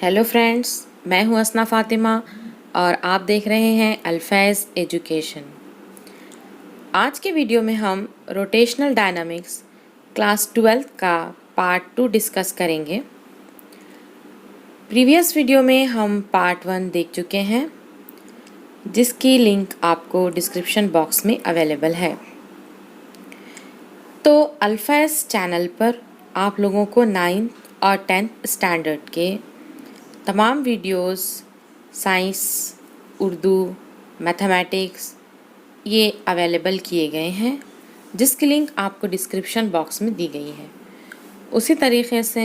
Hello friends, मैं हूं असना फातिमा और आप देख रहे हैं अल्फैज़ एजुकेशन। आज के वीडियो में हम रोटेशनल डायनामिक्स क्लास 12 का पार्ट 2 डिस्कस करेंगे। प्रीवियस वीडियो में हम पार्ट 1 देख चुके हैं, जिसकी लिंक आपको डिस्क्रिप्शन बॉक्स में अवेलेबल है। तो अल्फैज़ चैनल पर आप लोगों को 9th और 10th स्टैंडर्ड के तमाम वीडियोस साइंस, उर्दू, मैथमेटिक्स ये अवेलेबल किए गए हैं, जिसकी लिंक आपको डिस्क्रिप्शन बॉक्स में दी गई है। उसी तरीके से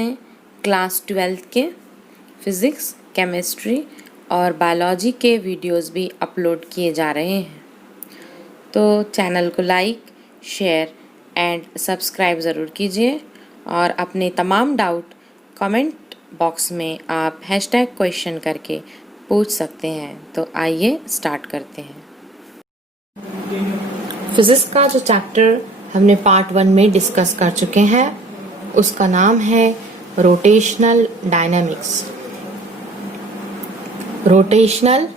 क्लास 12 के फ़िज़िक्स, केमिस्ट्री और बायोलॉजी के वीडियोस भी अपलोड किए जा रहे हैं। तो चैनल को लाइक, शेयर एंड सब्सक्राइब ज़रूर कीजिए और अपने तमाम डाउट कमेंट बॉक्स में आप #क्वेश्चन करके पूछ सकते हैं। तो आइए स्टार्ट करते हैं। फिजिक्स का जो चैप्टर हमने पार्ट 1 में डिस्कस कर चुके हैं, उसका नाम है रोटेशनल डायनामिक्स। रोटेशनल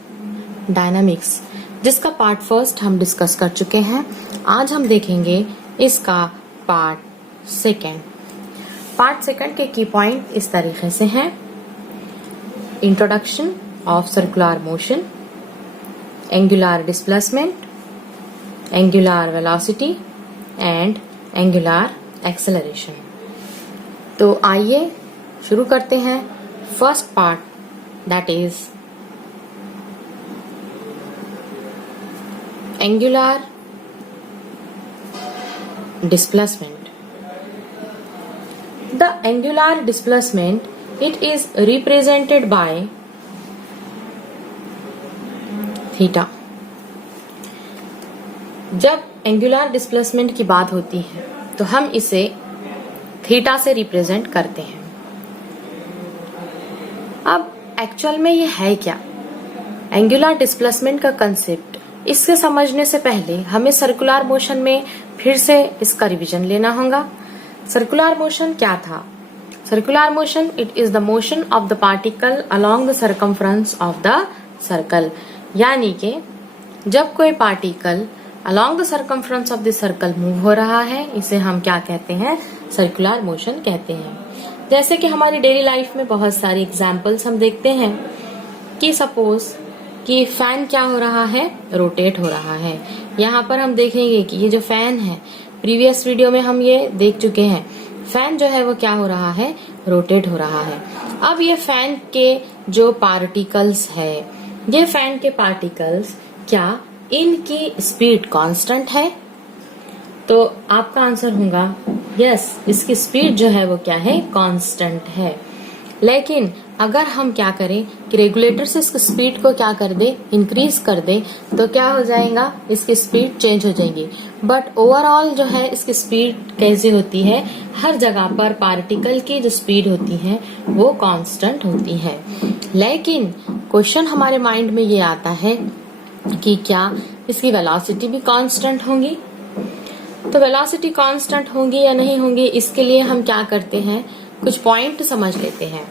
डायनामिक्स, जिसका पार्ट 1 हम डिस्कस कर चुके हैं। आज हम देखेंगे इसका पार्ट 2। पार्ट 2 के की पॉइंट इस तरीके से हैं: introduction of circular motion, angular displacement, angular velocity and angular acceleration. तो आइए शुरू करते हैं first part, that is angular displacement. The angular displacement, it is represented by theta। जब एंगुलर डिस्प्लेसमेंट की बात होती है तो हम इसे थीटा से रिप्रेजेंट करते हैं। अब एक्चुअल में ये है क्या एंगुलर डिस्प्लेसमेंट का कंसेप्ट? इससे समझने से पहले हमें सर्कुलर मोशन में फिर से इसका रिवीजन लेना होगा। सर्कुलर मोशन क्या था? Circular motion, it is the motion of the particle along the circumference of the circle. यानी कि जब कोई particle along the circumference of the circle move हो रहा है, इसे हम क्या कहते हैं? सर्कुलर मोशन कहते हैं। जैसे कि हमारी डेली लाइफ में बहुत सारी एग्जाम्पल्स हम देखते हैं कि सपोज कि फैन क्या हो रहा है? रोटेट हो रहा है। यहाँ पर हम देखेंगे कि ये जो फैन है, प्रीवियस वीडियो में हम ये देख चुके हैं, फैन जो है वो क्या हो रहा है? रोटेट हो रहा है। अब ये फैन के जो पार्टिकल्स है, ये फैन के पार्टिकल्स क्या इनकी स्पीड कांस्टेंट है? तो आपका आंसर होगा यस, इसकी स्पीड जो है वो क्या है? कांस्टेंट है। लेकिन अगर हम क्या करें कि रेगुलेटर से इसकी स्पीड को क्या कर दे? इंक्रीज कर दे, तो क्या हो जाएगा? इसकी स्पीड चेंज हो जाएगी। बट ओवरऑल जो है इसकी स्पीड कैसी होती है? हर जगह पर पार्टिकल की जो स्पीड होती है वो कांस्टेंट होती है। लेकिन क्वेश्चन हमारे माइंड में ये आता है कि क्या इसकी वेलोसिटी भी कांस्टेंट होंगी? तो वेलोसिटी कांस्टेंट होंगी या नहीं होंगी, इसके लिए हम क्या करते हैं? कुछ पॉइंट समझ लेते हैं।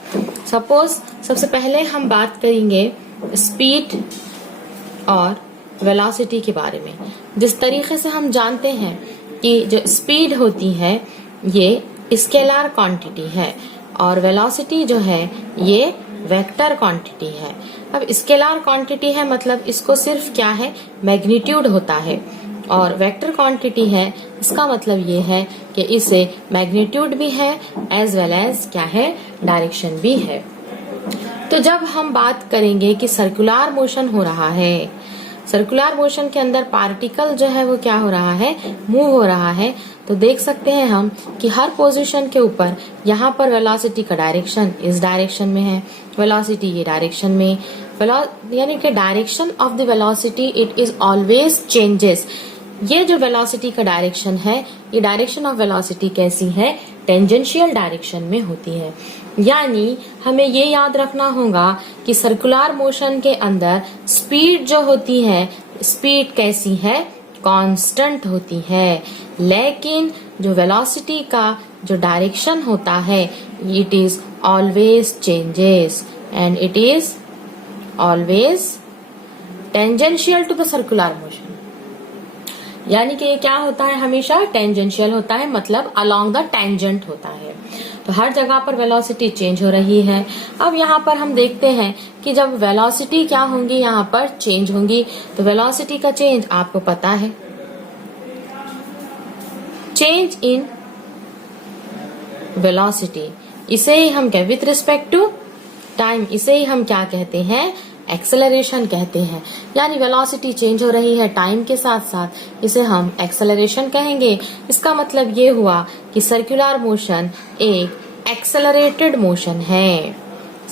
सपोज सबसे पहले हम बात करेंगे स्पीड और वेलोसिटी के बारे में। जिस तरीके से हम जानते हैं कि जो स्पीड होती है ये स्केलर क्वांटिटी है और वेलोसिटी जो है ये वेक्टर क्वांटिटी है। अब स्केलर क्वांटिटी है मतलब इसको सिर्फ क्या है? मैग्नीट्यूड होता है, और वेक्टर क्वांटिटी है इसका मतलब ये है कि इसे मैग्नीट्यूड भी है एज वेल एज क्या है? डायरेक्शन भी है। तो जब हम बात करेंगे कि सर्कुलर मोशन हो रहा है, सर्कुलर मोशन के अंदर पार्टिकल जो है वो क्या हो रहा है? मूव हो रहा है, तो देख सकते हैं हम कि हर पोजीशन के ऊपर यहाँ पर वेलोसिटी का डायरेक्शन इस डायरेक्शन में है, वेलोसिटी ये डायरेक्शन में, यानी कि direction of the velocity it is always changes. ये जो वेलोसिटी का डायरेक्शन है, ये डायरेक्शन ऑफ वेलोसिटी कैसी है? टेंजेंशियल डायरेक्शन में होती है। यानी हमें ये याद रखना होगा कि सर्कुलर मोशन के अंदर स्पीड जो होती है, स्पीड कैसी है? कांस्टेंट होती है। लेकिन जो वेलोसिटी का जो डायरेक्शन होता है, it is always changes. and it is always tangential to the circular motion. यानी कि ये क्या होता है, हमेशा टेंजेंशियल होता है, मतलब अलोंग द टेंजेंट होता है। तो हर जगह पर वेलोसिटी चेंज हो रही है। अब यहाँ पर हम देखते हैं कि जब वेलोसिटी क्या होंगी, यहाँ पर चेंज होंगी। तो वेलोसिटी का चेंज आपको पता है, चेंज इन वेलोसिटी, इसे ही हम क्या विथ रिस्पेक्ट टू टाइम, इसे ही हम क्या कहते हैं, एक्सेलरेशन कहते हैं। यानी वेलोसिटी चेंज हो रही है टाइम के साथ साथ, इसे हम एक्सेलरेशन कहेंगे। इसका मतलब ये हुआ कि सर्कुलर मोशन एक एक्सेलरेटेड मोशन है।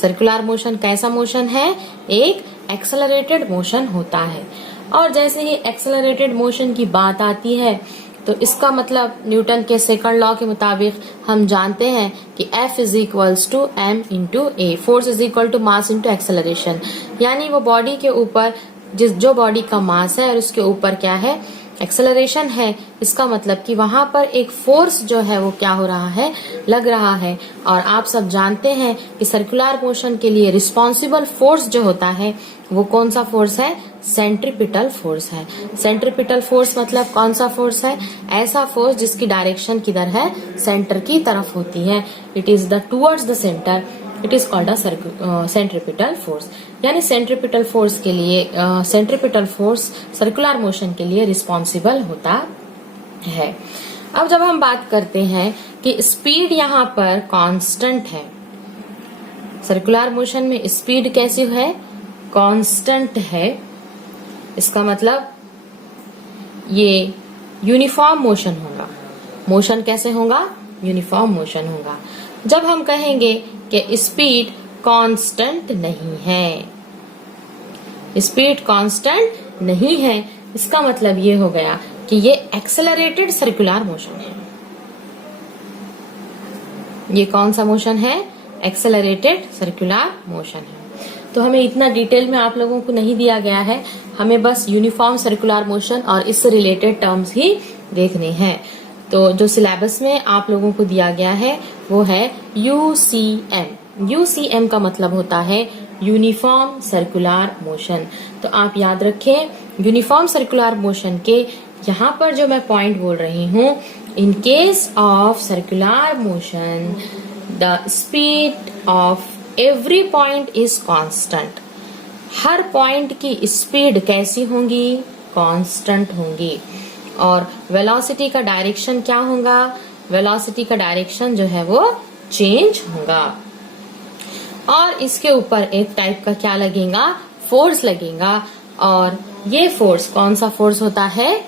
सर्कुलर मोशन कैसा मोशन है, एक एक्सेलरेटेड मोशन होता है। और जैसे ही एक्सेलरेटेड मोशन की बात आती है तो इसका मतलब न्यूटन के सेकंड लॉ के मुताबिक हम जानते हैं कि F is equals to m into a, force is equal to mass into acceleration. यानी वो बॉडी के ऊपर जो बॉडी का मास है और उसके ऊपर क्या है, एक्सेलरेशन है। इसका मतलब कि वहां पर एक फोर्स जो है वो क्या हो रहा है, लग रहा है। और आप सब जानते हैं कि सर्कुलर मोशन के लिए रिस्पॉन्सिबल फोर्स जो होता है वो कौन सा फोर्स है, सेंट्रीपिटल फोर्स है। सेंट्रीपिटल फोर्स मतलब कौन सा फोर्स है, ऐसा फोर्स जिसकी डायरेक्शन किधर है, सेंटर की तरफ होती है। It is the towards the centre, it is called a centripetal force. यानी सेंट्रीपिटल फोर्स के लिए सेंट्रीपिटल फोर्स सर्कुलर मोशन के लिए रिस्पॉन्सिबल होता है। अब जब हम बात करते हैं कि स्पीड यहाँ पर कांस्टेंट है, सर्कुलर मोशन में स्पीड कैसी है, कांस्टेंट है। इसका मतलब ये यूनिफॉर्म मोशन होगा। मोशन कैसे होगा, यूनिफॉर्म मोशन होगा। जब हम कहेंगे कि स्पीड कांस्टेंट नहीं है, स्पीड कांस्टेंट नहीं है, इसका मतलब ये हो गया कि ये एक्सेलरेटेड सर्कुलर मोशन है। ये कौन सा मोशन है, एक्सेलरेटेड सर्कुलर मोशन है। तो हमें इतना डिटेल में आप लोगों को नहीं दिया गया है, हमें बस यूनिफॉर्म सर्कुलर मोशन और इससे रिलेटेड टर्म्स ही देखने हैं। तो जो सिलेबस में आप लोगों को दिया गया है वो है UCM। UCM का मतलब होता है यूनिफॉर्म सर्कुलर मोशन। तो आप याद रखें, यूनिफॉर्म सर्कुलर मोशन के यहाँ पर जो मैं पॉइंट बोल रही हूँ, in case of circular motion the speed of every point is constant. Her point की स्पीड कैसी होंगी, कांस्टेंट होंगी। और वेलोसिटी का डायरेक्शन क्या होगा, वेलोसिटी का डायरेक्शन जो है वो चेंज होगा। और इसके ऊपर एक टाइप का क्या लगेगा, फोर्स लगेगा। और ये फोर्स कौन सा फोर्स होता है,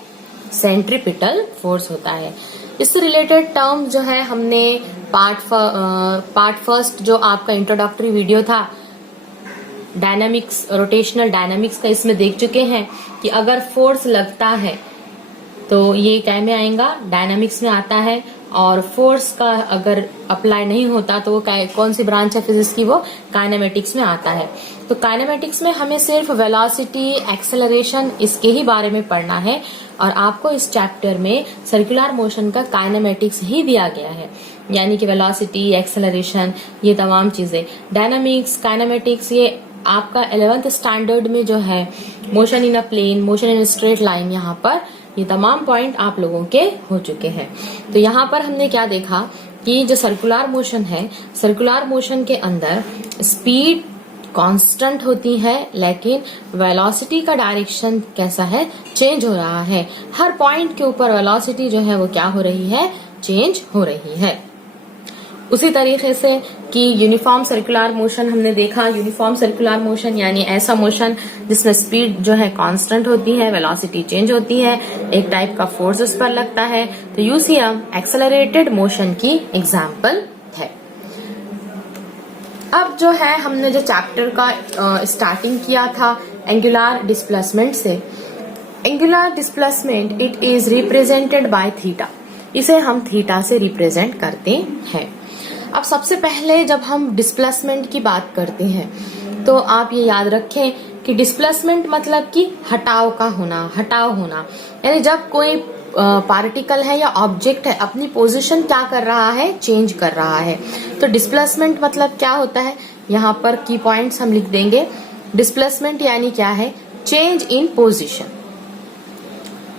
सेंट्रीपिटल फोर्स होता है। इससे रिलेटेड टर्म जो है हमने पार्ट फर्स्ट जो आपका इंट्रोडक्टरी वीडियो था डायनामिक्स, रोटेशनल डायनामिक्स का, इसमें देख चुके हैं कि अगर फोर्स लगता है तो ये क्या में आएगा, डायनामिक्स में आता है। और फोर्स का अगर अप्लाई नहीं होता तो वो कौन सी ब्रांच है फिजिक्स की, वो काइनेमेटिक्स में आता है। तो काइनेमेटिक्स में हमें सिर्फ वेलोसिटी, एक्सेलरेशन, इसके ही बारे में पढ़ना है। और आपको इस चैप्टर में सर्कुलर मोशन का काइनेमेटिक्स ही दिया गया है, यानी कि वेलोसिटी, एक्सेलरेशन, ये तमाम चीजें। डायनामिक्स, काइनेमेटिक्स ये आपका 11th स्टैंडर्ड में जो है, motion in a plane, motion in straight line, यहाँ पर ये तमाम पॉइंट आप लोगों के हो चुके हैं। तो यहाँ पर हमने क्या देखा कि जो सर्कुलर मोशन है, सर्कुलर मोशन के अंदर स्पीड कांस्टेंट होती है, लेकिन वेलोसिटी का डायरेक्शन कैसा है, चेंज हो रहा है। हर पॉइंट के ऊपर वेलोसिटी जो है वो क्या हो रही है, चेंज हो रही है। उसी तरीके से कि यूनिफॉर्म सर्कुलर मोशन हमने देखा। यूनिफॉर्म सर्कुलर मोशन यानी ऐसा मोशन जिसमें स्पीड जो है कांस्टेंट होती है, वेलोसिटी चेंज होती है, एक टाइप का फोर्स उस पर लगता है। तो यूसीएम एक्सेलरेटेड मोशन की एग्जाम्पल है। अब जो है हमने जो चैप्टर का स्टार्टिंग किया था एंगुलर डिस्प्लेसमेंट से। Angular displacement it is represented by theta, इसे हम थीटा से रिप्रेजेंट करते हैं। अब सबसे पहले जब हम डिस्प्लेसमेंट की बात करते हैं तो आप ये याद रखें कि डिस्प्लेसमेंट मतलब कि हटाव का होना, हटाव होना। यानी जब कोई पार्टिकल है या ऑब्जेक्ट है अपनी पोजीशन क्या कर रहा है, चेंज कर रहा है। तो डिस्प्लेसमेंट मतलब क्या होता है यहाँ पर की पॉइंट्स हम लिख देंगे। डिस्प्लेसमेंट यानी क्या है? चेंज इन पोजीशन,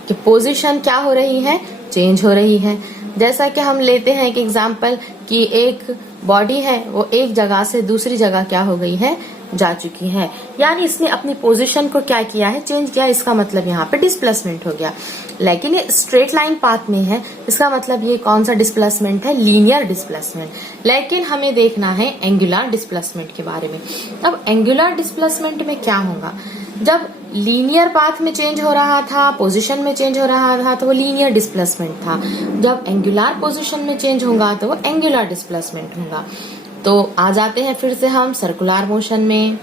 कि पोजीशन क्या हो रही है? चेंज हो रही है। जैसा कि हम लेते हैं एक एग्जांपल कि एक बॉडी है वो एक जगह से दूसरी जगह क्या हो गई है? जा चुकी है, यानी इसने अपनी पोजीशन को क्या किया है? चेंज किया। इसका मतलब यहाँ पे डिस्प्लेसमेंट हो गया। लेकिन ये स्ट्रेट लाइन पाथ में है, इसका मतलब ये कौन सा डिस्प्लेसमेंट है? Linear displacement. लेकिन हमें देखना है एंगुलर डिस्प्लेसमेंट के बारे में। अब एंगुलर डिस्प्लेसमेंट में क्या होगा? जब लीनियर पाथ में चेंज हो रहा था, पोजीशन में चेंज हो रहा था, तो वो लीनियर डिस्प्लेसमेंट था। जब एंगुलर पोजीशन में चेंज होगा तो वो एंगुलर डिस्प्लेसमेंट होगा। तो आ जाते हैं फिर से हम सर्कुलर मोशन में।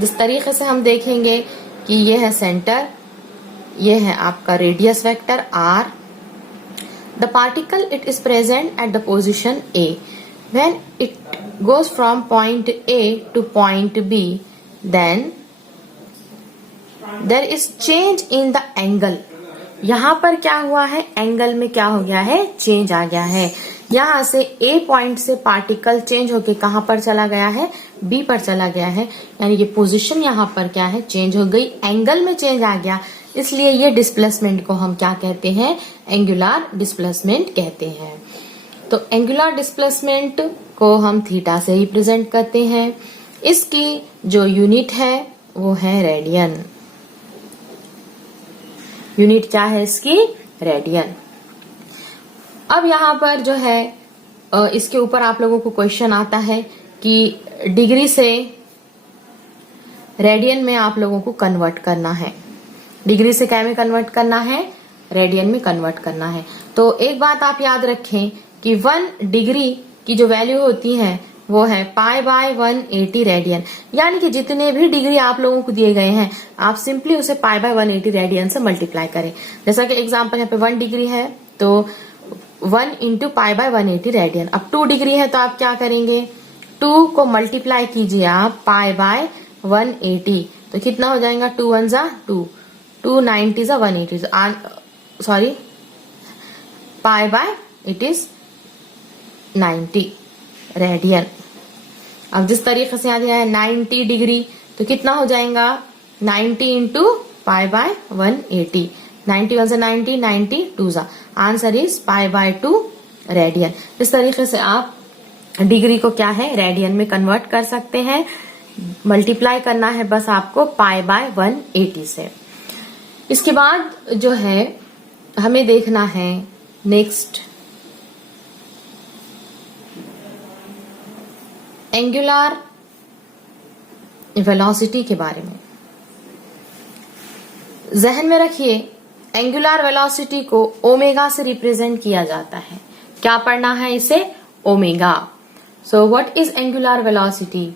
जिस तरीके से हम देखेंगे कि ये है सेंटर, ये है आपका radius vector r, the particle it is present at the position a, when it goes from point a to point b, then there is change in the angle. यहाँ पर क्या हुआ है? एंगल में क्या हो गया है? चेंज आ गया है। यहाँ से A पॉइंट से पार्टिकल चेंज होके कहाँ पर चला गया है? B पर चला गया है, यानी ये पोजीशन यहाँ पर क्या है? चेंज हो गई, एंगल में चेंज आ गया। इसलिए ये डिस्प्लेसमेंट को हम क्या कहते हैं? एंगुलर डिस्प्लेसमेंट कहते हैं। तो एंगुलर डिस्प्लेसमेंट को हम थीटा से रिप्रेजेंट करते हैं। इसकी जो यूनिट है वो है रेडियन। यूनिट क्या है इसकी? रेडियन। अब यहाँ पर जो है इसके ऊपर आप लोगों को क्वेश्चन आता है कि डिग्री से रेडियन में आप लोगों को कन्वर्ट करना है। डिग्री से क्या में कन्वर्ट करना है? रेडियन में कन्वर्ट करना है। तो एक बात आप याद रखें कि 1 डिग्री की जो वैल्यू होती है वो है π/180 रेडियन, यानी कि जितने भी डिग्री आप लोगों को दिए गए हैं आप सिंपली उसे π/180 रेडियन से मल्टीप्लाई करें। जैसा कि एग्जांपल यहाँ पे 1 डिग्री है तो 1 इंटू π/180 रेडियन। अब 2 डिग्री है तो आप क्या करेंगे? 2 को मल्टीप्लाई कीजिए आप π/180, तो कितना हो जाएगा? 2 1 जा 2, 2 90 जा 180, सॉरी π/it is 90 रेडियन। अब जिस तरीके से यहाँ दिया है 90 डिग्री, तो कितना हो जाएगा? 90 इंटू π/180, 90 1 90, 90 2 जा, आंसर इज π/2 रेडियन। इस तरीके से आप डिग्री को क्या है? रेडियन में कन्वर्ट कर सकते हैं। मल्टीप्लाई करना है बस आपको π/180 से। इसके बाद जो है हमें देखना है नेक्स्ट एंगुलर वेलोसिटी के बारे में। जहन में रखिए एंगुलर वेलोसिटी को ओमेगा से रिप्रेजेंट किया जाता है। क्या पढ़ना है इसे? Omega. So what is angular velocity?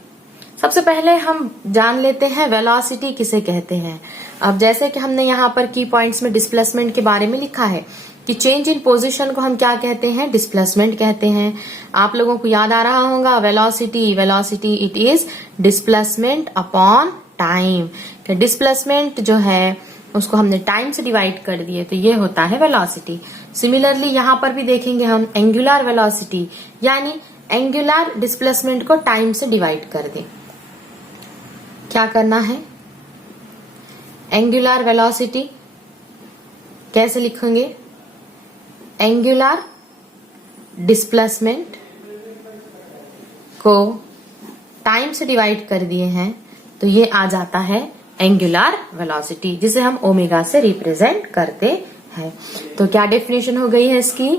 सबसे पहले हम जान लेते हैं वेलोसिटी किसे कहते हैं। अब जैसे कि हमने यहाँ पर की पॉइंट्स में डिस्प्लेसमेंट के बारे में लिखा है कि चेंज इन पोजीशन को हम क्या कहते हैं? डिस्प्लेसमेंट कहते हैं। आप लोगों को याद आ रहा होगा velocity, velocity it is displacement upon time. Displacement जो है उसको हमने टाइम से डिवाइड कर दिए तो ये होता है वेलोसिटी। सिमिलरली यहाँ पर भी देखेंगे हम एंगुलर वेलोसिटी, यानी एंगुलर डिस्प्लेसमेंट को टाइम से डिवाइड कर दें। क्या करना है? एंगुलर वेलोसिटी कैसे लिखेंगे? एंगुलर डिस्प्लेसमेंट को टाइम से डिवाइड कर दिए हैं तो ये आ जाता है एंगुलर वेलोसिटी, जिसे हम ओमेगा से रिप्रेजेंट करते हैं। तो क्या डेफिनेशन हो गई है इसकी?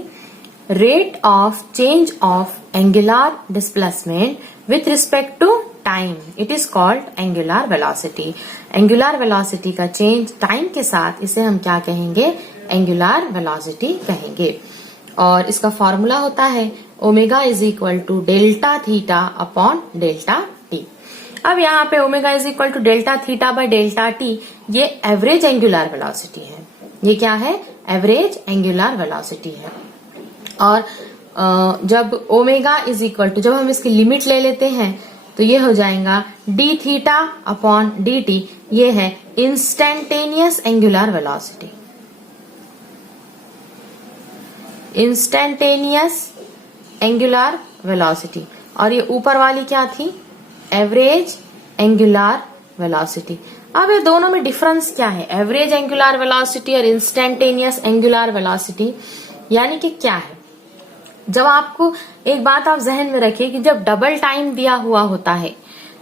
Rate of change of angular displacement with respect to time, it is called angular velocity. Angular velocity का चेंज टाइम के साथ, इसे हम क्या कहेंगे? एंगुलर वेलोसिटी कहेंगे। और इसका फॉर्मूला होता है omega is equal to delta theta upon delta T. अब यहाँ पे omega is equal to delta theta by delta T, ये एवरेज एंगुलर वेलोसिटी है। ये क्या है? एवरेज एंगुलर वेलोसिटी है। और जब ओमेगा इज इक्वल टू, जब हम इसकी लिमिट ले लेते हैं तो ये हो जाएगा D theta upon D T, ये है instantaneous angular velocity. Instantaneous angular velocity. और ये ऊपर वाली क्या थी? Average angular velocity. अब ये दोनों में डिफरेंस क्या है, एवरेज एंगुलर वेलोसिटी और इंस्टेंटेनियस एंगुलर वेलोसिटी, यानी कि क्या है। जब आपको एक बात आप जहन में रखिए कि जब डबल टाइम दिया हुआ होता है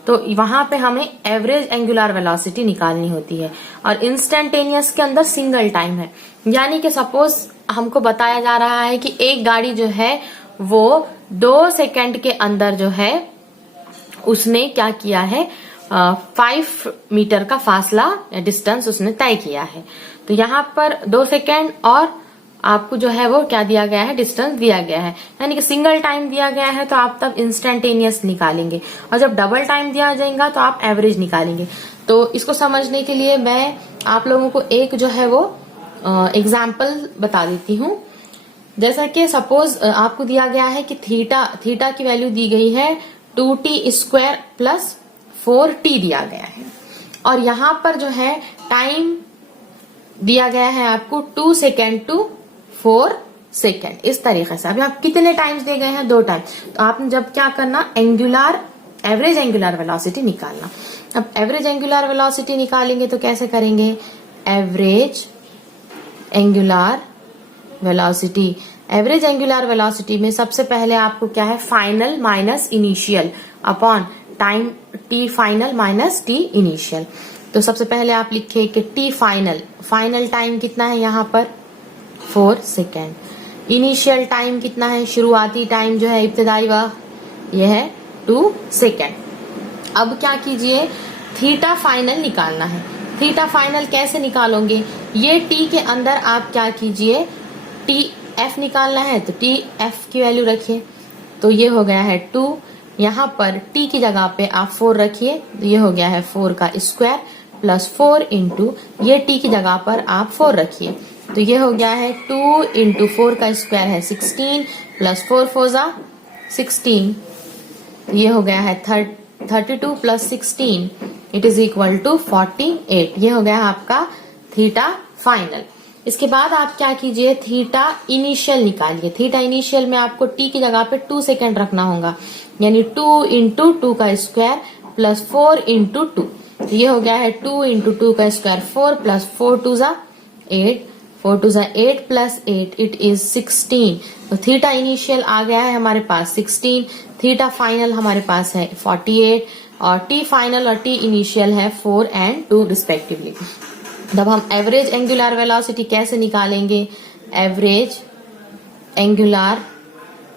तो वहां पे हमें एवरेज एंगुलर वेलोसिटी निकालनी होती है, और इंस्टेंटेनियस के अंदर सिंगल टाइम है। यानी कि सपोज हमको बताया जा रहा है कि एक गाड़ी जो है वो 2 सेकंड के अंदर जो है उसने क्या किया है, 5 मीटर का फासला या डिस्टेंस उसने तय किया है। तो यहाँ पर 2 सेकंड और आपको जो है वो क्या दिया गया है, डिस्टेंस दिया गया है, यानी कि सिंगल टाइम दिया गया है तो आप तब इंस्टेंटेनियस निकालेंगे, और जब डबल टाइम दिया जाएगा तो आप एवरेज निकालेंगे। तो इसको समझने के लिए मैं आप लोगों को एक जो है वो एग्जाम्पल बता देती हूँ। जैसा कि सपोज आपको दिया गया है कि थीटा की वैल्यू दी गई है 2t² प्लस 4t दिया गया है, और यहाँ पर जो है टाइम दिया गया है आपको 2 सेकेंड टू 4 सेकेंड, इस तरीके से। अभी आप कितने टाइम्स दिए गए हैं, 2 टाइम। तो आपने जब क्या करना, एवरेज एंगुलर वेलोसिटी निकालना। अब एवरेज एंगुलर वेलोसिटी निकालेंगे तो कैसे करेंगे, average angular velocity. Average angular velocity में सबसे पहले आपको क्या है, final minus initial upon time T final minus T initial. तो सबसे पहले आप लिखिए कि टी फाइनल टाइम कितना है यहाँ पर 4 सेकेंड। इनिशियल टाइम कितना है, शुरुआती टाइम जो है इब्तदाई वक्त, यह है 2 सेकेंड। अब क्या कीजिए, थीटा फाइनल निकालना है। थीटा फाइनल कैसे निकालोगे, ये टी के अंदर आप क्या कीजिए, टी एफ निकालना है तो टी एफ की वैल्यू रखिए, तो ये हो गया है 2। यहाँ पर टी की जगह पे आप 4 रखिए, तो ये हो गया है 4 का स्क्वायर प्लस 4 इंटू ये टी की जगह पर आप 4 रखिए, तो ये हो गया है 2 इंटू 4 का स्क्वायर है 16 प्लस 4 4 जा 16, ये हो गया है 32 plus 16 it is equal to 48। ये हो गया है आपका थीटा फाइनल। इसके बाद आप क्या कीजिए, थीटा इनिशियल निकालिए। थीटा इनिशियल में आपको टी की जगह पे 2 सेकेंड रखना होगा, यानी 2 इंटू 2 का स्क्वायर प्लस 4 इंटू 2, ये हो गया है 2 इंटू 2 का स्क्वायर 4 प्लस 4 2 जा 8, 4 2 जा 8 प्लस 8 इट इज 16। तो थीटा इनिशियल आ गया है हमारे पास 16, थीटा फाइनल हमारे पास है 48, और टी फाइनल और टी इनिशियल है 4 एंड 2 रिस्पेक्टिवली। जब हम एवरेज एंगुलर वेलोसिटी कैसे निकालेंगे, average angular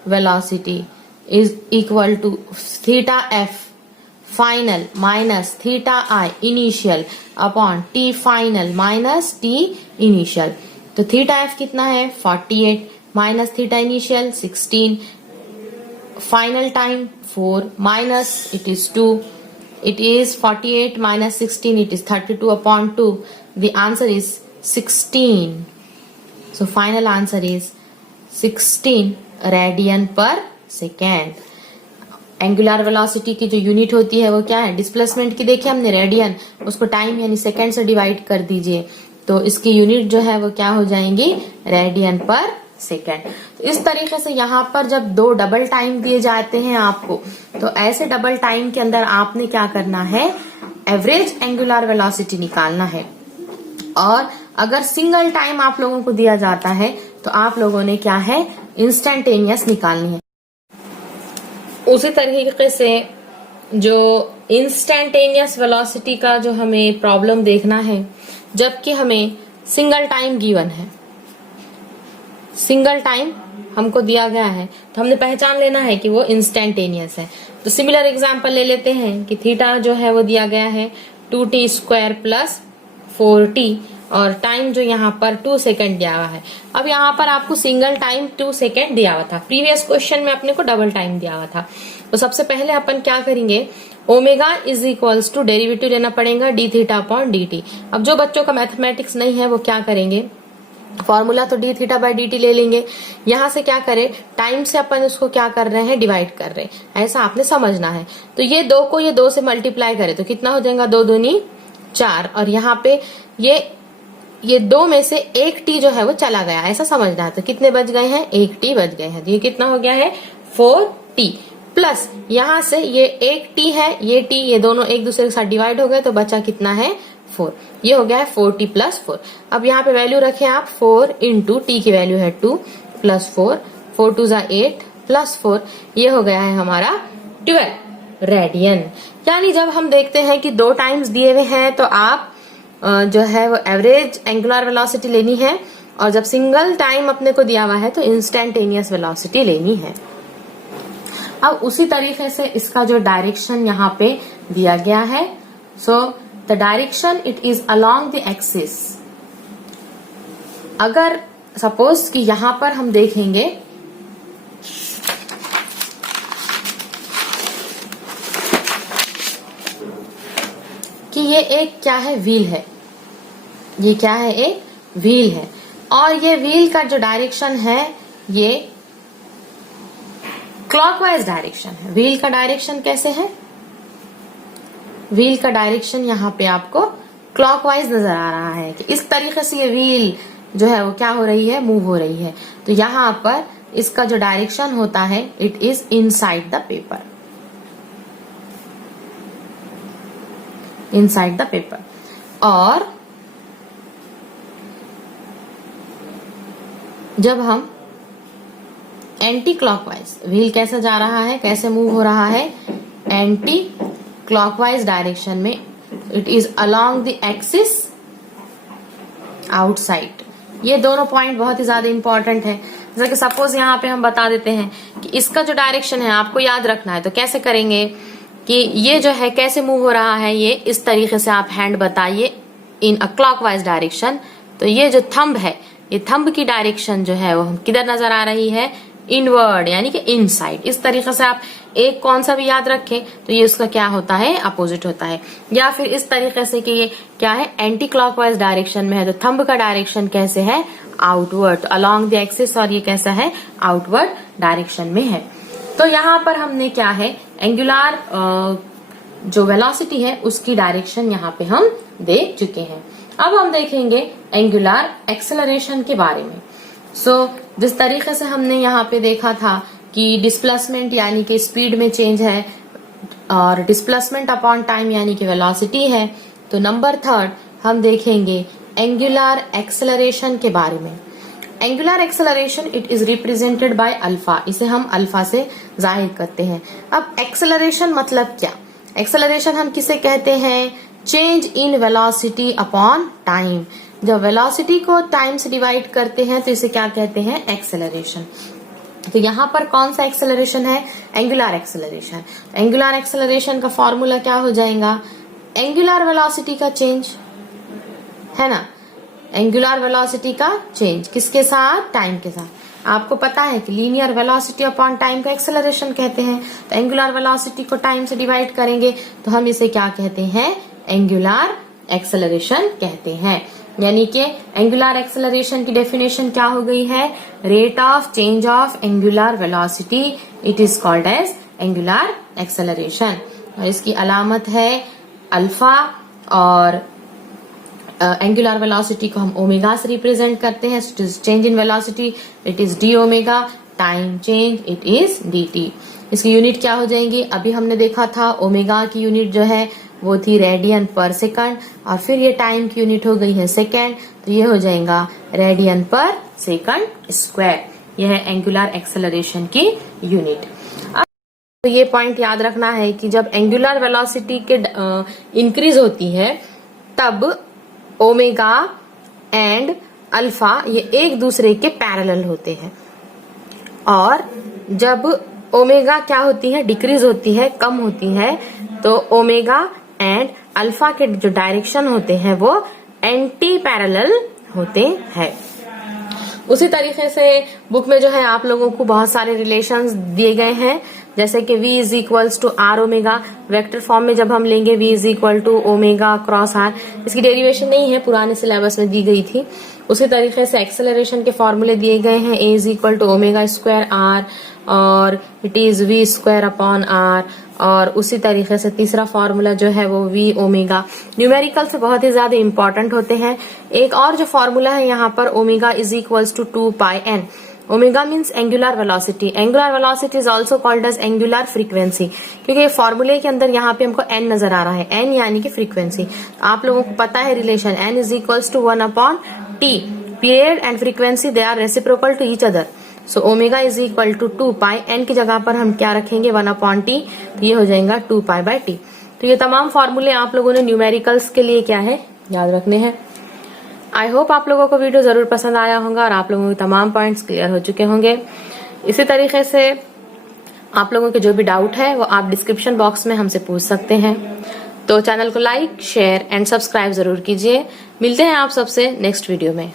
velocity is equal to theta F final minus theta I initial upon T final minus T initial. तो थीटा एफ कितना है 48 minus theta initial 16, final time 4 minus it is 2, it is 48 minus 16 it is 32 upon 2, the answer is 16. So final answer is 16 radian per second. Angular velocity की जो unit होती है वो क्या है, डिस्प्लेसमेंट की देखिए हमने रेडियन, उसको टाइम यानी सेकंड से डिवाइड कर दीजिए, तो इसकी यूनिट जो है वो क्या हो जाएंगी, रेडियन पर सेकेंड। तो इस तरीके से यहाँ पर जब 2 डबल टाइम दिए जाते हैं आपको, तो ऐसे डबल टाइम के अंदर आपने क्या करना है, एवरेज एंगुलर वेलोसिटी निकालना है। और अगर सिंगल टाइम आप लोगों को दिया जाता है तो आप लोगों ने क्या है, इंस्टेंटेनियस निकालनी है। उसी तरीके से जो इंस्टेंटेनियस वेलोसिटी का जो हमें प्रॉब्लम देखना है, जबकि हमें सिंगल टाइम गिवन है, सिंगल टाइम हमको दिया गया है, तो हमने पहचान लेना है कि वो इंस्टेंटेनियस है। तो सिमिलर एग्जांपल ले लेते हैं कि थीटा जो है वो दिया गया है 2t² प्लस 4t, और टाइम जो यहाँ पर 2 सेकेंड दिया हुआ है। अब यहाँ पर आपको सिंगल टाइम 2 सेकेंड दिया हुआ था, प्रीवियस क्वेश्चन में अपने को डबल टाइम दिया हुआ था। तो सबसे पहले अपन क्या करेंगे, omega is equals to derivative लेना पड़ेगा D theta upon D T. अब जो बच्चों का मैथमेटिक्स नहीं है वो क्या करेंगे, फॉर्मूला तो D theta by D T ले लेंगे, यहाँ से क्या करें, टाइम से अपन उसको क्या कर रहे हैं, डिवाइड कर रहे हैं, ऐसा आपने समझना है। तो ये 2 को ये 2 से मल्टीप्लाई करें तो कितना हो जाएगा, 2 दूनी 4, और यहाँ पे ये 2 में से 1 टी जो है वो चला गया, ऐसा समझना है। तो कितने बच गए हैं, 1 टी बच गए हैं, तो ये कितना हो गया है 4t। प्लस यहां से ये एक t है, ये t, ये दोनों एक दूसरे के साथ डिवाइड हो गए तो बचा कितना है 4। ये हो गया है 4t प्लस 4। अब यहाँ पे वैल्यू रखें आप 4 इंटू t की वैल्यू है 2 प्लस 4, 4 2 जा 8 प्लस 4, ये हो गया है हमारा 12 रेडियन। यानी जब हम देखते हैं कि 2 टाइम्स दिए हुए हैं तो आप जो है वो एवरेज एंगुलर वेलोसिटी लेनी है, और जब सिंगल टाइम अपने को दिया हुआ है तो इंस्टेंटेनियस वेलोसिटी लेनी है। अब उसी तरीके से इसका जो डायरेक्शन यहाँ पे दिया गया है, so the direction it is along the axis. अगर सपोज कि यहां पर हम देखेंगे कि ये एक क्या है, व्हील है, ये क्या है, एक व्हील है, और ये व्हील का जो डायरेक्शन है ये क्लॉकवाइज डायरेक्शन है। व्हील का डायरेक्शन कैसे है, व्हील का डायरेक्शन यहाँ पे आपको क्लॉकवाइज नजर आ रहा है कि इस तरीके से ये व्हील जो है वो क्या हो रही है, मूव हो रही है। तो यहाँ पर इसका जो डायरेक्शन होता है it is inside the paper, inside the paper. और जब हम एंटी क्लॉकवाइज, व्हील कैसे जा रहा है, कैसे मूव हो रहा है, एंटी क्लॉकवाइज डायरेक्शन में, it is along the axis outside. ये दोनों पॉइंट बहुत ही ज्यादा इंपॉर्टेंट है। जैसे कि सपोज यहाँ पे हम बता देते हैं कि इसका जो डायरेक्शन है आपको याद रखना है, तो कैसे करेंगे कि ये जो है कैसे मूव हो रहा है, ये इस तरीके से आप हैंड बताइए इन अ क्लॉकवाइज डायरेक्शन। तो ये जो थंब है, ये थंब की डायरेक्शन जो है वो हम किधर नजर आ रही है, इनवर्ड, यानी कि इनसाइड। इस तरीके से आप एक कौन सा भी याद रखें तो ये उसका क्या होता है, अपोजिट होता है। या फिर इस तरीके से कि ये क्या है, एंटी क्लॉकवाइज डायरेक्शन में है तो थंब का डायरेक्शन कैसे है, आउटवर्ड, अलोंग द एक्सिस, और ये कैसा है, आउटवर्ड डायरेक्शन में है। तो यहाँ पर हमने क्या है, एंगुलर जो वेलोसिटी है उसकी डायरेक्शन यहाँ पे हम देख चुके हैं। अब हम देखेंगे एंगुलर एक्सेलरेशन के बारे में। सो जिस तरीके से हमने यहाँ पे देखा था कि डिस्प्लेसमेंट यानी कि स्पीड में चेंज है, और डिस्प्लेसमेंट अपॉन टाइम यानी कि वेलोसिटी है, तो नंबर 3 हम देखेंगे एंगुलर एक्सेलरेशन के बारे में। Angular acceleration it is represented by alpha, इसे हम अल्फा से जाहिर करते हैं। अब एक्सेलरेशन मतलब क्या, एक्सेलरेशन हम किसे कहते हैं, change in velocity upon time. जब वेलोसिटी को टाइम से डिवाइड करते हैं तो इसे क्या कहते हैं, एक्सेलरेशन। तो यहाँ पर कौन सा एक्सेलरेशन है, एंगुलर एक्सेलरेशन। एंगुलर एक्सेलरेशन का फॉर्मूला क्या हो जाएगा, एंगुलर वेलोसिटी का चेंज, है ना, एंगुलर वेलोसिटी का चेंज किसके साथ, टाइम के साथ। आपको पता है कि लीनियर वेलोसिटी अपॉन टाइम का एक्सेलरेशन कहते हैं। तो एंगुलर वेलोसिटी को टाइम से डिवाइड करेंगे तो हम इसे क्या कहते हैं, एंगुलर एक्सेलरेशन कहते हैं। यानी कि एंगुलर एक्सेलरेशन की डेफिनेशन क्या हो गई है, rate of change of angular velocity, it is called as angular acceleration. और इसकी अलामत है अल्फा, और एंगुलर वेलोसिटी को हम ओमेगा से रिप्रेजेंट करते हैं। Change in velocity it is D omega, time change it is D T. इसकी यूनिट क्या हो जाएंगी, अभी हमने देखा था ओमेगा की यूनिट जो है वो थी रेडियन पर सेकंड, और फिर ये टाइम की यूनिट हो गई है सेकंड, तो ये हो जाएगा रेडियन पर सेकंड स्क्वायर। यह है एंगुलर एक्सेलरेशन की यूनिट। अब तो ये पॉइंट याद रखना है कि जब एंगुलर वेलोसिटी के इंक्रीज होती है तब ओमेगा एंड अल्फा ये एक दूसरे के पैरेलल होते हैं, और जब ओमेगा क्या होती है, डिक्रीज होती है, कम होती है, तो ओमेगा एंड अल्फा के जो डायरेक्शन होते हैं वो एंटी पैरेलल होते हैं। उसी तरीके से बुक में जो है आप लोगों को बहुत सारे रिलेशंस दिए गए हैं, जैसे कि v is equals to R omega. Vector form में जब हम लेंगे v is equal to omega cross R, इसकी डेरिवेशन नहीं है, पुराने सिलेबस में दी गई थी। उसी तरीके से एक्सेलरेशन के फॉर्मूले दिए गए हैं, a is equal to omega square r, और it is v square upon r. और उसी तरीके से तीसरा फॉर्मूला जो है वो v ओमेगा। न्यूमेरिकल से बहुत ही ज्यादा इंपॉर्टेंट होते हैं। एक और जो फॉर्मूला है यहाँ पर, omega is equals to 2 pi n। Omega means angular velocity. Angular velocity is also called as angular frequency, क्योंकि फॉर्मूले के अंदर यहाँ पे हमको n नजर आ रहा है, n यानी कि फ्रीक्वेंसी। आप लोगों को पता है relation, n is equals to 1/t। Period and frequency they are reciprocal to each other. So omega is equal to 2π, n की जगह पर हम क्या रखेंगे 1/t, ये हो जाएगा 2π/t। तो ये तमाम फॉर्मूले आप लोगों ने न्यूमेरिकल्स के लिए क्या है याद रखने हैं। आई होप आप लोगों को वीडियो जरूर पसंद आया होगा और आप लोगों के तमाम पॉइंट्स क्लियर हो चुके होंगे। इसी तरीके से आप लोगों के जो भी डाउट है वो आप डिस्क्रिप्शन बॉक्स में हमसे पूछ सकते हैं। तो चैनल को लाइक, शेयर एंड सब्सक्राइब जरूर कीजिए। मिलते हैं आप सबसे नेक्स्ट वीडियो में।